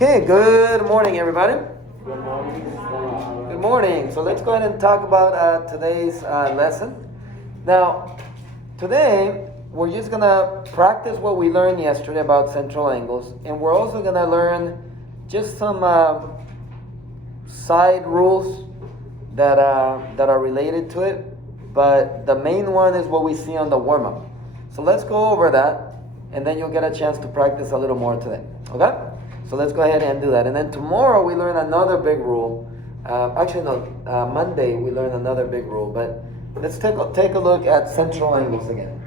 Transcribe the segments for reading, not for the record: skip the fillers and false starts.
Okay, good morning, everybody. Good morning. Good morning. So let's go ahead and talk about today's lesson. Now, today we're just gonna practice what we learned yesterday about central angles, and we're also gonna learn just some side rules that are related to it. But the main one is what we see on the warm-up. So let's go over that, and then you'll get a chance to practice a little more today. Okay? So let's go ahead and do that. And then tomorrow we learn another big rule. Monday we learn another big rule. But let's take a look at central angles again.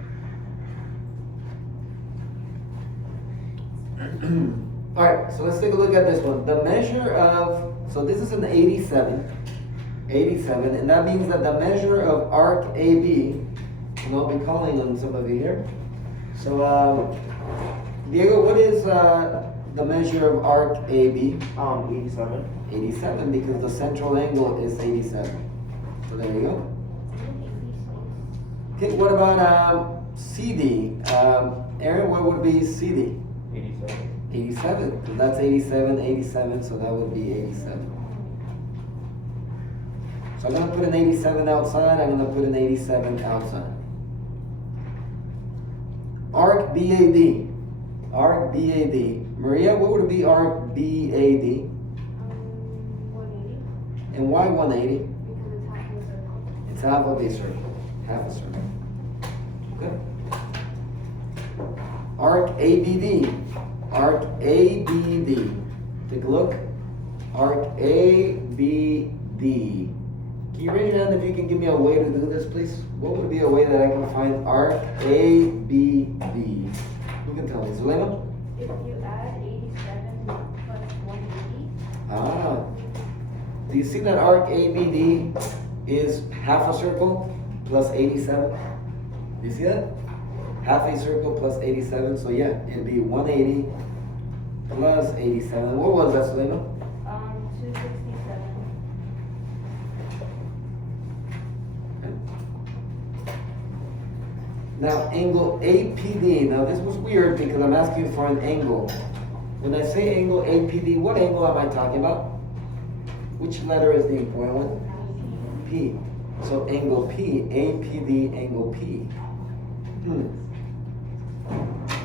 All right, so let's take a look at this one. The measure of, so this is an 87, and that means that the measure of arc AB, and I'll be calling on some of you here. So, Diego, what is the measure of arc AB? 87. 87, because the central angle is 87. So there you go. Okay, what about CD? Aaron, what would be CD? 87. 87, because that's 87, so that would be 87. So I'm going to put an 87 outside, I'm going to put an 87 outside. Arc BAD. Arc BAD. Maria, what would be arc BAD? 180. And why 180? Because It's half of a circle. Half a circle. Okay. Arc ABD. Arc ABD. Take a look. Arc ABD. Can you raise your hand if you can give me a way to do this, please? What would be a way that I can find arc ABD? Who can tell me? Zulema? If you add 87 plus 180. Ah. Do you see that arc ABD is half a circle plus 87? Do you see that? Half a circle plus 87. So yeah, it'd be 180 plus 87. What was that, Zulema? 267. Now, angle APD. Now, this was weird because I'm asking for an angle. When I say angle APD, what angle am I talking about? Which letter is the important one? P. So, angle P. APD, angle P.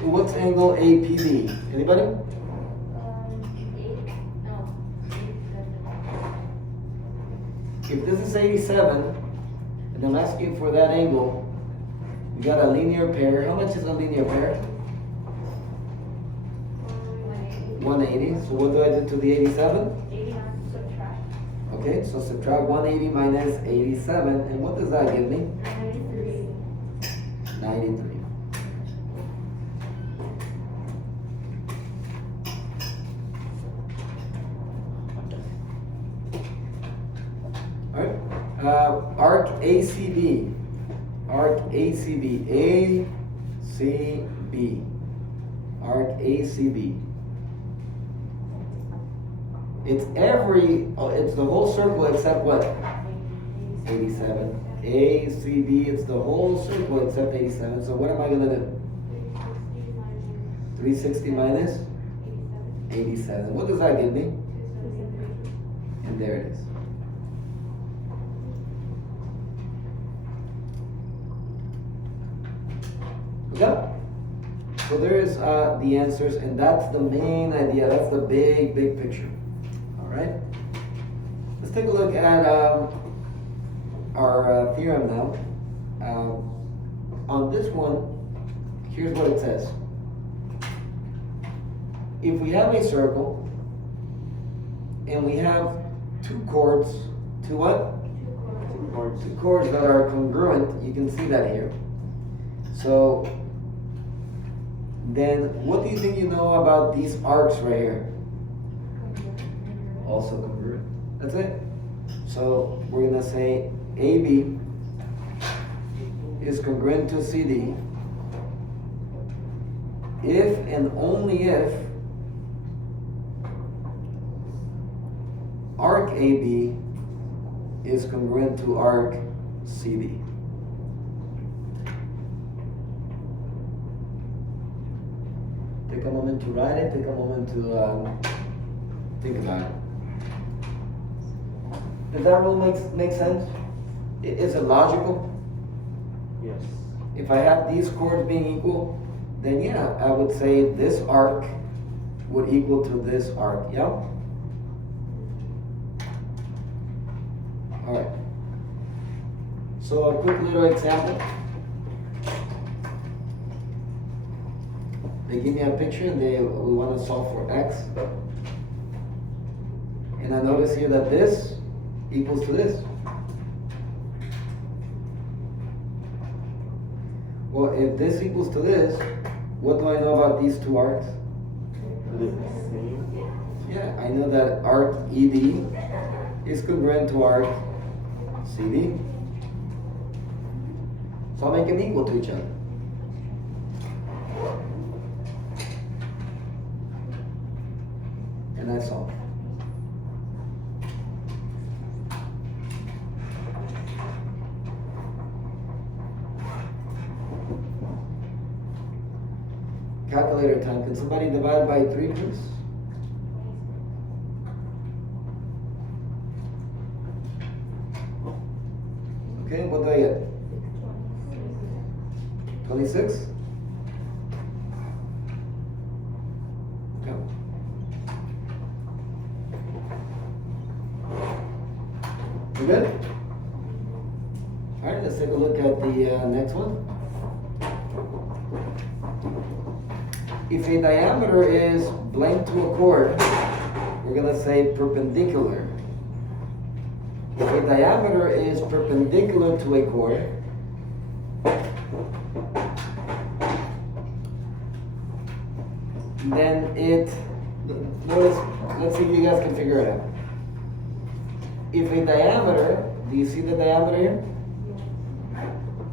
What's angle APD? Anybody? 8, no, 87. If this is 87, and I'm asking for that angle, we got a linear pair. How much is a linear pair? 180. So what do I do to the 87? 89, subtract. Okay, so subtract 180 minus 87, and what does that give me? 93. 93. All right, arc ACB. Arc ACB. ACB. Arc ACB. It's it's the whole circle except what? 87. ACB, it's the whole circle except 87. So what am I going to do? 360 minus 87. What does that give me? And there it is. Okay? So there's the answers, and that's the main idea. That's the big picture. All right? Let's take a look at our theorem now. On this one, here's what it says. If we have a circle, and we have two chords, two what? Two chords that are congruent, you can see that here. So, then what do you think you know about these arcs right here? Also congruent. That's it. So we're gonna say AB is congruent to CD if and only if arc AB is congruent to arc CD. Take a moment to write it, take a moment to Think about it. Does that rule make sense? Is it logical? Yes. If I have these chords being equal, then yeah, I would say this arc would equal to this arc, yeah? Alright. So a quick little example. They give me a picture and we want to solve for x. And I notice here that this equals to this. Well, if this equals to this, what do I know about these two arcs? The same. Yeah, I know that arc ED is congruent to arc CD. So I'll make them equal to each other. And I solve. Calculator time. Can somebody divide by 3, please? Okay, what do I get? 26? Okay. You good? Alright, let's take a look at the next one. If a diameter is blank to a chord, we're going to say perpendicular. If a diameter is perpendicular to a chord, then notice, let's see if you guys can figure it out. If a diameter, do you see the diameter here?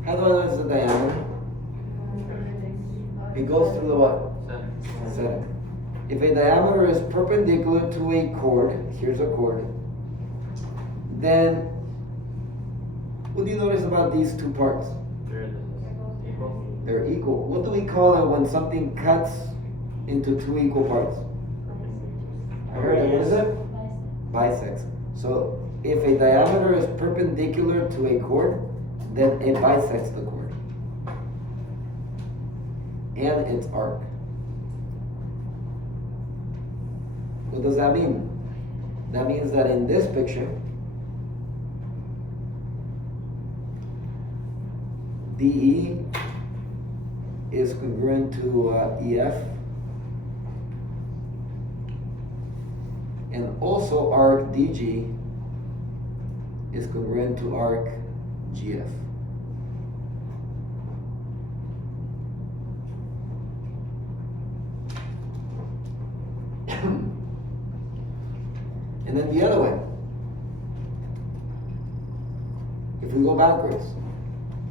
How do I know it's the diameter? It goes through the what? Center. If a diameter is perpendicular to a chord, here's a chord, then what do you notice about these two parts? They're equal. They're equal. What do we call it when something cuts into two equal parts? I heard it. What is it? Bisects. So if a diameter is perpendicular to a chord, then it bisects the chord and its arc. What does that mean? That means that in this picture, DE is congruent to EF, and also arc DG is congruent to arc GF. And then the other way, if we go backwards,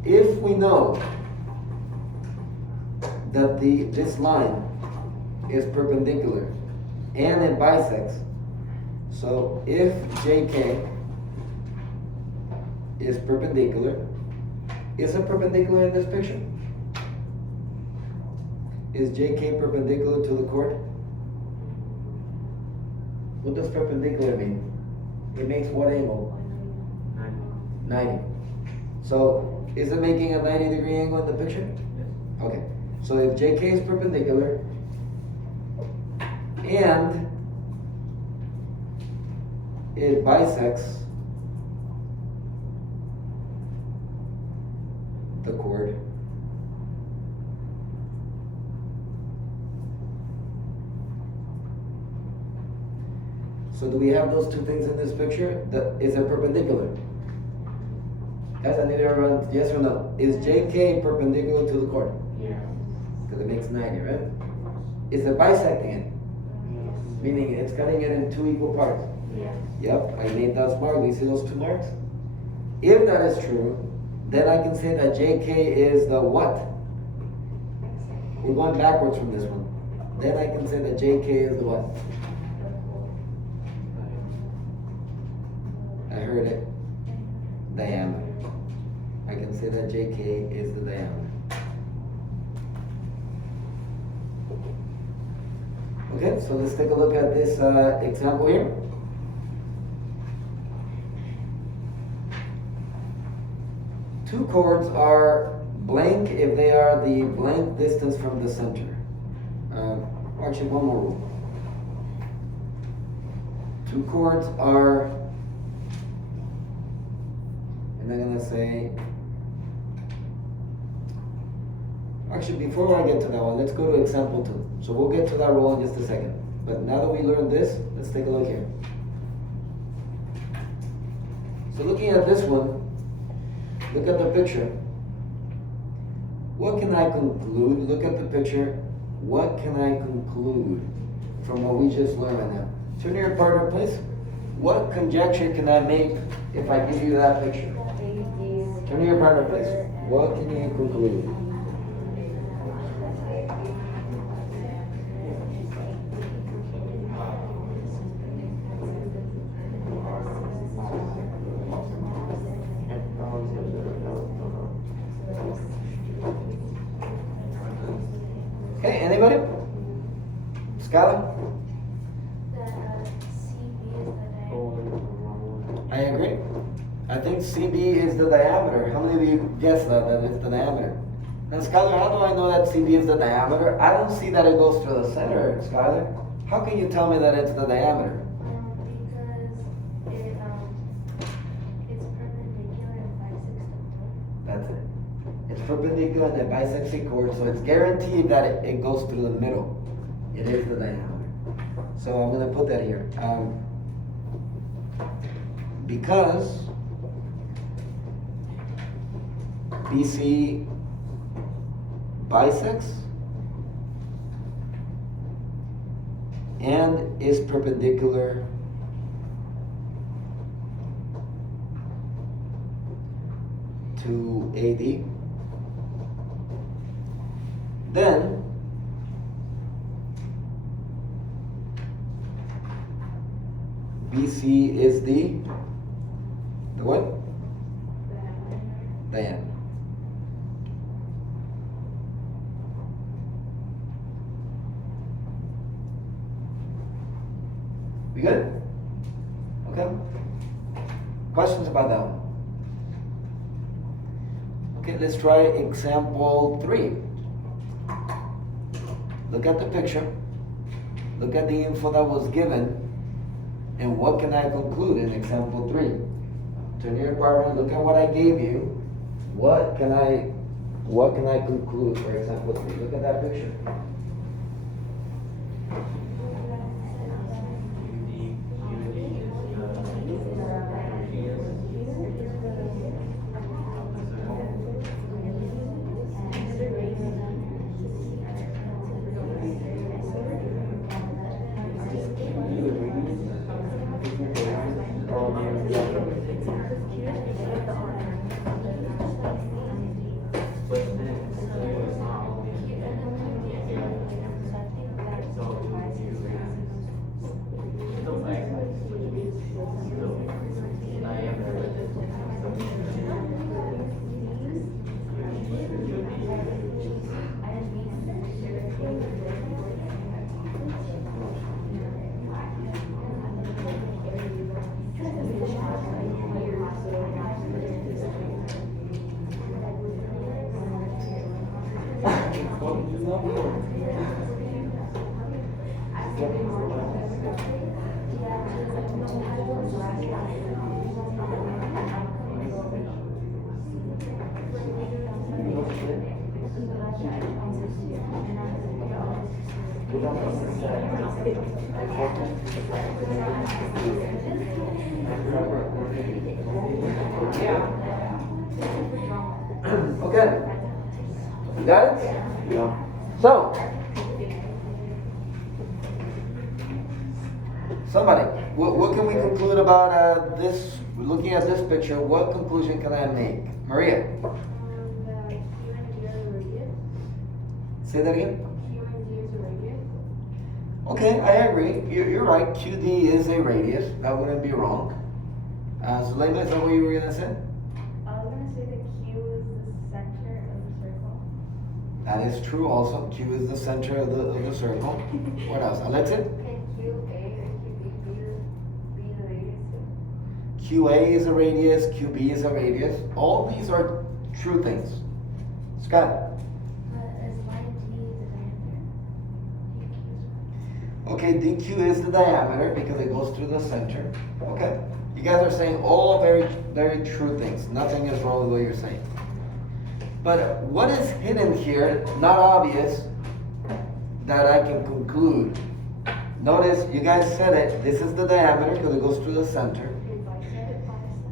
if we know that this line is perpendicular and it bisects, so if JK is perpendicular, is it perpendicular in this picture? Is JK perpendicular to the chord? What does perpendicular mean? It makes what angle? 90. So, is it making a 90-degree angle in the picture? Yes. Okay. So if JK is perpendicular and it bisects the chord, so do we have those two things in this picture? Is it perpendicular? Guys, I need everyone, yes or no? Is JK perpendicular to the chord? Yeah. Because it makes 90, right? Is it bisecting it? Meaning it's cutting it in two equal parts? Yes. Yep, I made those marks. You see those two marks? If that is true, then I can say that JK is the what? We're going backwards from this one. Then I can say that JK is the what? I heard it. Diameter. I can say that JK is the diameter. Okay, so let's take a look at this example here. Two chords are blank if they are the blank distance from the center. Actually, one more rule. Two chords are, and I'm gonna say, actually before I get to that one, let's go to example 2. So we'll get to that rule in just a second. But now that we learned this, let's take a look here. So looking at this one, look at the picture. What can I conclude? Look at the picture. What can I conclude from what we just learned right now? Turn to your partner, please. What conjecture can I make if I give you that picture? Turn to your partner, please. What can you conclude? Okay, anybody? Skylar? I agree. I think CB is the diameter. How many of you guessed that it's the diameter? And Skylar, how do I know that CB is the diameter? I don't see that it goes through the center, Skylar. How can you tell me that it's the diameter? It's perpendicular and bisects. That's it. It's perpendicular and it bisects the chord, so it's guaranteed that it goes through the middle. It is the diameter. So I'm going to put that here. Because BC bisects and is perpendicular to AD, then BC is the what? Diameter. We good? Okay. Questions about that one? Okay, let's try example 3. Look at the picture. Look at the info that was given. And what can I conclude in example 3? Turn to your partner, look at what I gave you. What can I conclude for example 3? Look at that picture. Okay. You got it? Yeah. So, somebody, what can we conclude about this? Looking at this picture, what conclusion can I make? Maria, The Q and D are the radius. say that again. Q and D is the radius. Okay, I agree. You're right. QD is a radius. That wouldn't be wrong. Zuleima, is that what you were gonna say? I was gonna say that Q is the center of the circle. That is true also. Q is the center of the circle. What else? Alexia? Can QA or QB be the radius too? QA is a radius, QB is a radius. All these are true things. Scott? Is line D the diameter? Okay, DQ is the diameter because it goes through the center. Okay? You guys are saying all very, very true things. Nothing is wrong with what you're saying. But what is hidden here, not obvious, that I can conclude? Notice, you guys said it, this is the diameter because it goes through the center.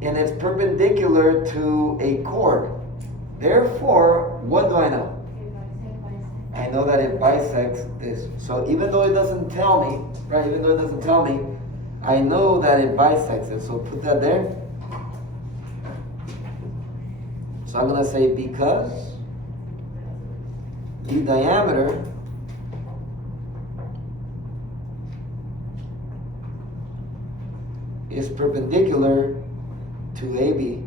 And it's perpendicular to a chord. Therefore, what do I know? I know that it bisects this. So even though it doesn't tell me, right, even though it doesn't tell me, I know that it bisects it. So put that there. So I'm going to say because the diameter is perpendicular to AB.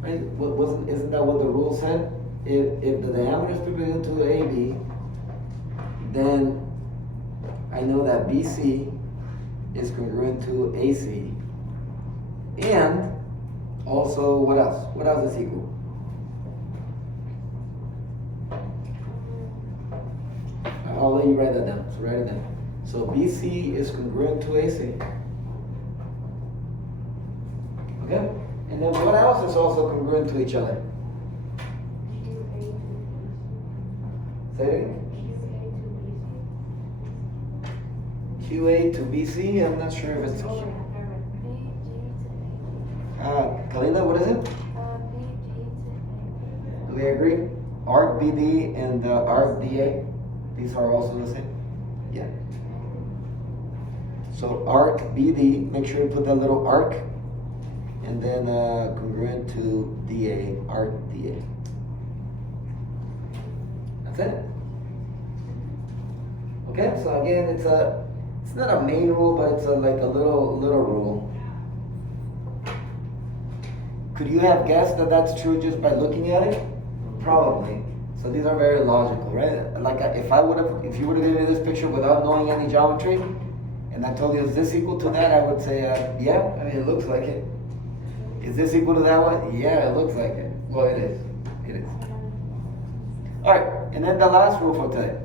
Right? Isn't that what the rule said? If the diameter is perpendicular to AB, then I know that BC is congruent to AC. And also, what else? What else is equal? I'll let you write that down. So write it down. So BC is congruent to AC. Okay? And then what else is also congruent to each other? Say it again. QA to BC. I'm not sure if it's. Kalina, what is it? Do we agree? Arc BD and arc DA, these are also the same? Yeah. So arc BD, make sure you put that little arc, and then congruent to DA, arc DA. That's it. Okay, so again, it's not a main rule, but it's like a little rule. Could you have guessed that that's true just by looking at it? Probably. So these are very logical, right? Like if you would have given me this picture without knowing any geometry, and I told you, is this equal to that? I would say, yeah. I mean, it looks like it. Is this equal to that one? Yeah, it looks like it. Well, it is. It is. All right, and then the last rule for today.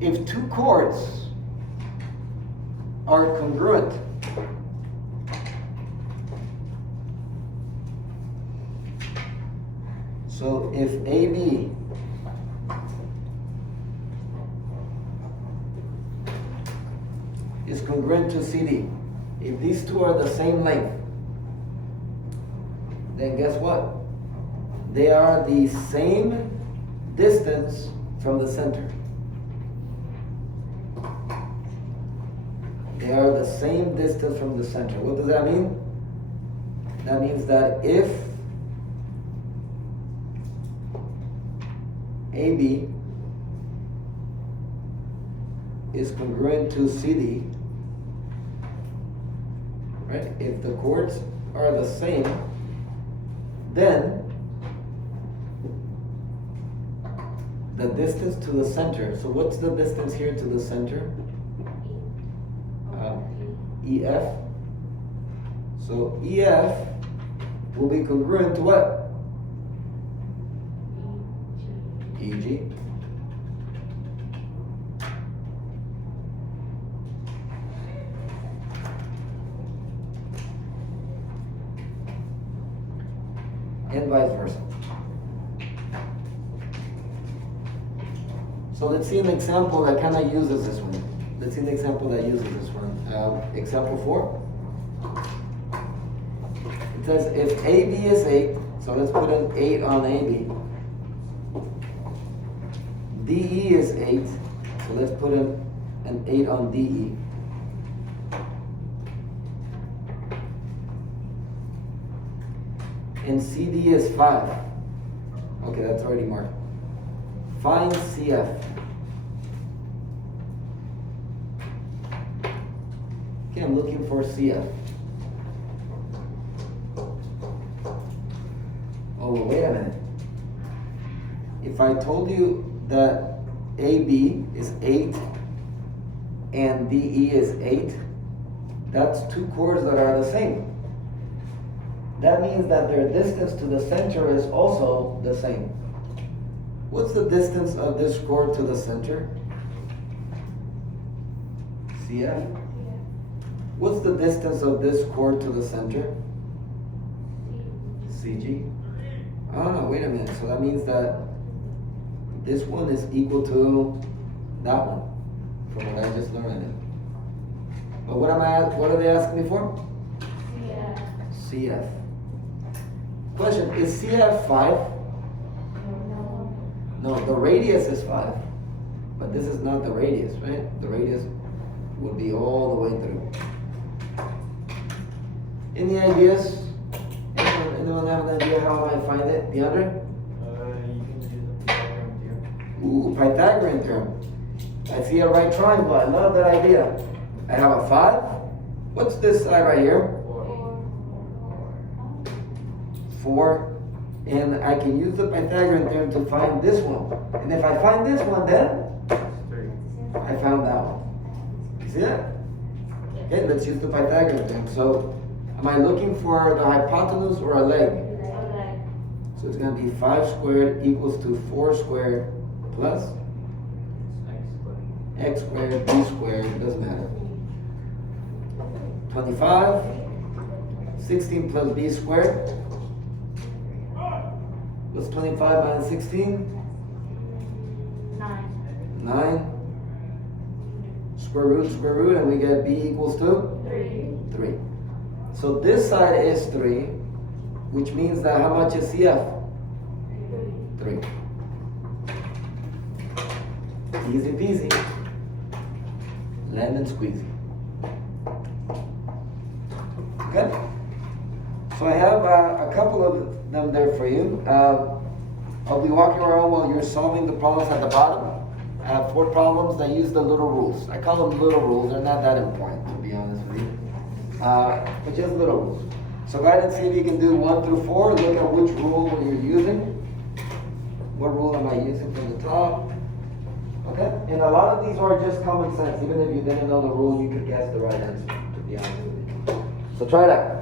If two chords are congruent, so if AB is congruent to CD, if these two are the same length, then guess what? They are the same distance from the center. They are the same distance from the center. What does that mean? That means that if AB is congruent to CD, right? If the chords are the same, then the distance to the center. So what's the distance here to the center? EF. So EF will be congruent to what? EG. And vice versa. So let's see an example that kind of uses this one. Let's see an example that uses this one. Example 4. It says if AB is 8, so let's put an 8 on AB. DE is 8, so let's put an 8 on DE. And CD is 5. Okay, that's already marked. Find CF. Okay, I'm looking for CF. Oh, Oh, wait a minute. If I told you that AB is 8 and DE is 8, that's two chords that are the same. That means that their distance to the center is also the same. What's the distance of this chord to the center? CF. What's the distance of this chord to the center? CG. Ah, wait a minute. So that means that this one is equal to that one, from what I just learned it. But what are they asking me for? CF. Question, is CF 5? No, the radius is 5. But this is not the radius, right? The radius would be all the way through. Any ideas? Anyone have an idea how I find it? DeAndre? You can use the Pythagorean theorem. Ooh, Pythagorean theorem. I see a right triangle. I love that idea. I have a 5. What's this side right here? 4. And I can use the Pythagorean theorem to find this one. And if I find this one, then I found that one. You see that? Okay, let's use the Pythagorean theorem. So, am I looking for the hypotenuse or a leg? So it's going to be 5 squared equals to 4 squared plus x squared, b squared, it doesn't matter. 25, 16 plus b squared. What's 25 minus 16? 9. Square root, and we get b equals to? 3. So this side is 3, which means that how much is CF? 3. Easy peasy. Lemon squeezy. Okay? So I have a couple of them there for you. I'll be walking around while you're solving the problems at the bottom. I have 4 problems that use the little rules. I call them little rules. They're not that important, to be honest with you. But just little rules. So go ahead and see if you can do 1 through 4. Look at which rule you're using. What rule am I using from the top? Okay? And a lot of these are just common sense. Even if you didn't know the rule, you could guess the right answer, to be honest with you. So try that.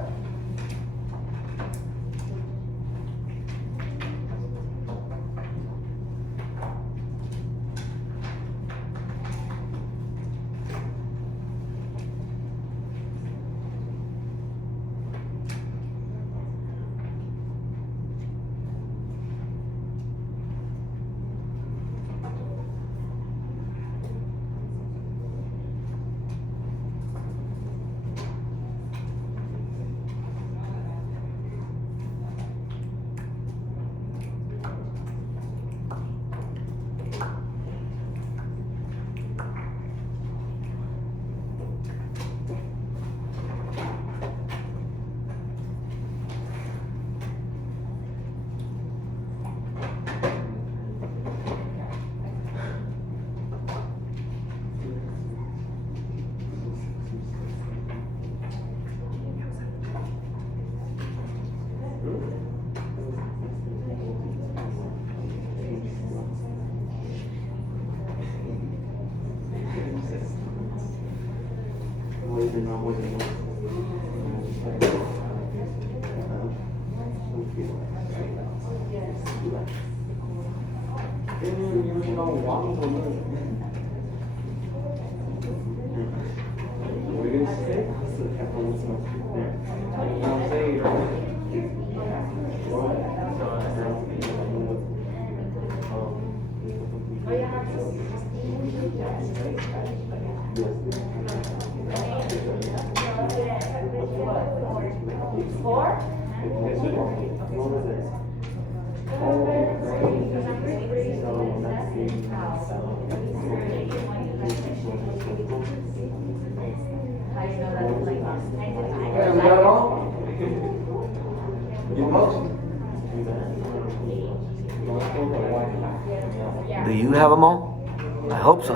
Do you have them all? I hope so.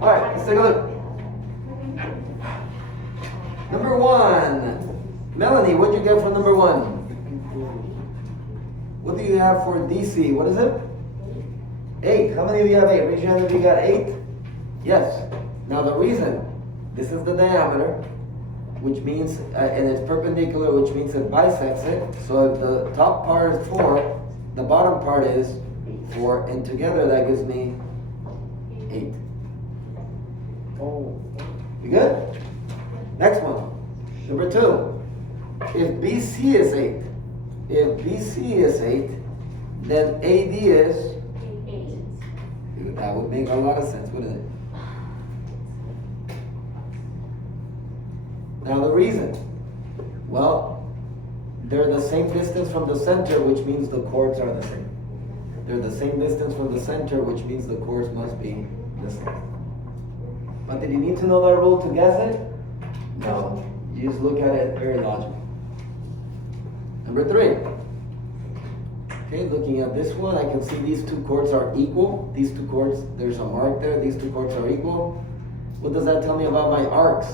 Alright, let's take a look. Number 1. Melanie, what'd you get for number 1? What do you have for DC? What is it? 8. How many of you have 8? Raise your hand if you got 8. Yes. Now the reason, this is the diameter, which means, and it's perpendicular, which means it bisects it. So if the top part is 4, the bottom part is 4, and together that gives me 8. Oh. You good? Next one. Number 2. If BC is 8, then AD is, that would make a lot of sense, wouldn't it? Now the reason, well, they're the same distance from the center, which means the chords are the same. They're the same distance from the center, which means the chords must be the same. But did you need to know that rule to guess it? No. You just look at it very logical. Number 3. Okay, looking at this one, I can see these two chords are equal. These two chords, there's a mark there. These two chords are equal. What does that tell me about my arcs?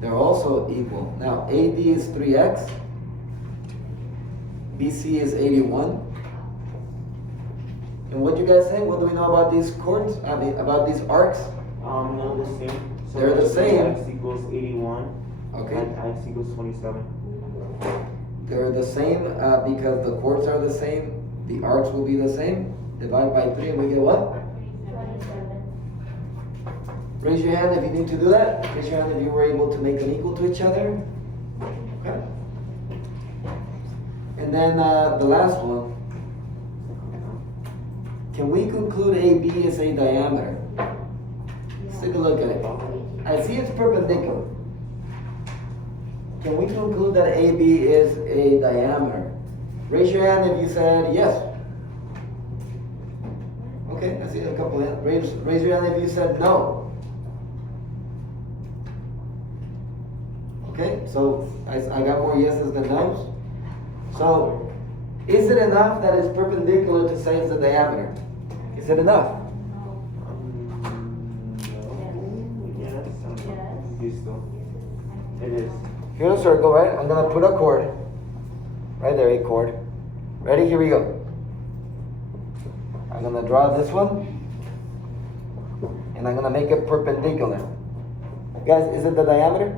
They're also equal. Now, AD is 3x. BC is 81. And what do you guys say? What do we know about these chords? I mean, about these arcs? No, the same. So They're the same. X equals 81. Okay. And X equals 27. They're the same because the chords are the same. The arcs will be the same. Divide by 3 and we get what? Raise your hand if you need to do that. Raise your hand if you were able to make them equal to each other. Okay. And then the last one. Can we conclude AB is a diameter? Let's take a look at it. I see it's perpendicular. Can we conclude that AB is a diameter? Raise your hand if you said yes. Okay, I see a couple hands. Raise your hand if you said no. Okay, so I got more yeses than nos. So, is it enough that it's perpendicular to say it's the diameter? Is it enough? No. Yes. Yes. Still. It is. Here's a circle, right? I'm gonna put a chord. Right there, a chord. Ready? Here we go. I'm gonna draw this one. And I'm gonna make it perpendicular. Guys, is it the diameter?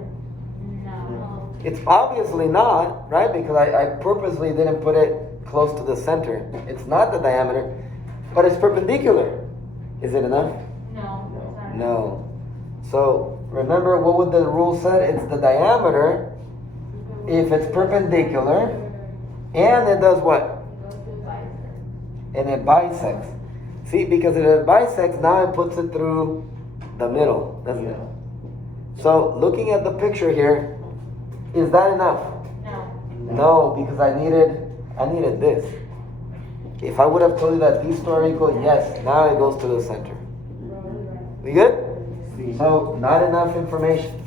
No. It's obviously not, right? Because I purposely didn't put it close to the center. It's not the diameter, but it's perpendicular. Is it enough? No. No. So remember what would the rule said? It's the diameter if it's perpendicular and it does what? And it bisects. See, because if it bisects, now it puts it through the middle, doesn't it? So looking at the picture here, is that enough? No. No, because I needed this. If I would have told you that these two are equal, yes, now it goes to the center. We good? So, not enough information.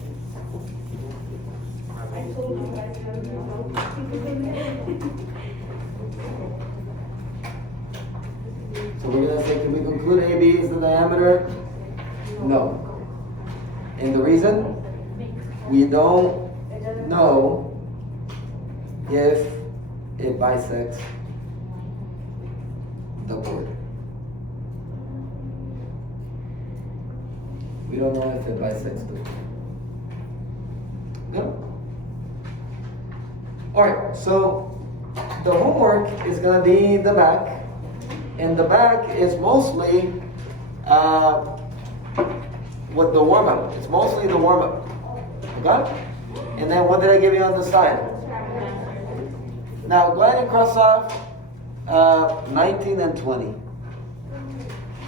So we're going to say, can we conclude AB is the diameter? No. And the reason? We don't know if it bisects the chord. We don't know if it bisects the chord. No? Alright, so the homework is going to be the back. And the back is mostly what the warm-up. It's mostly the warm-up. Okay? And then what did I give you on the side? Now go ahead and cross off 19 and 20.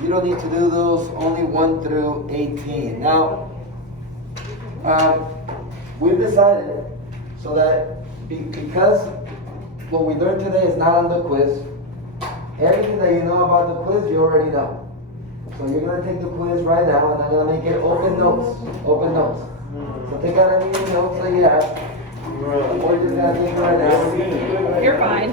You don't need to do those, only 1 through 18. Now, we've decided so that because what we learned today is not on the quiz, everything that you know about the quiz, you already know. So you're going to take the quiz right now, and I'm going to make it open notes. Open notes. So take out any notes that you have. Or you're just going to take it right now. You're fine.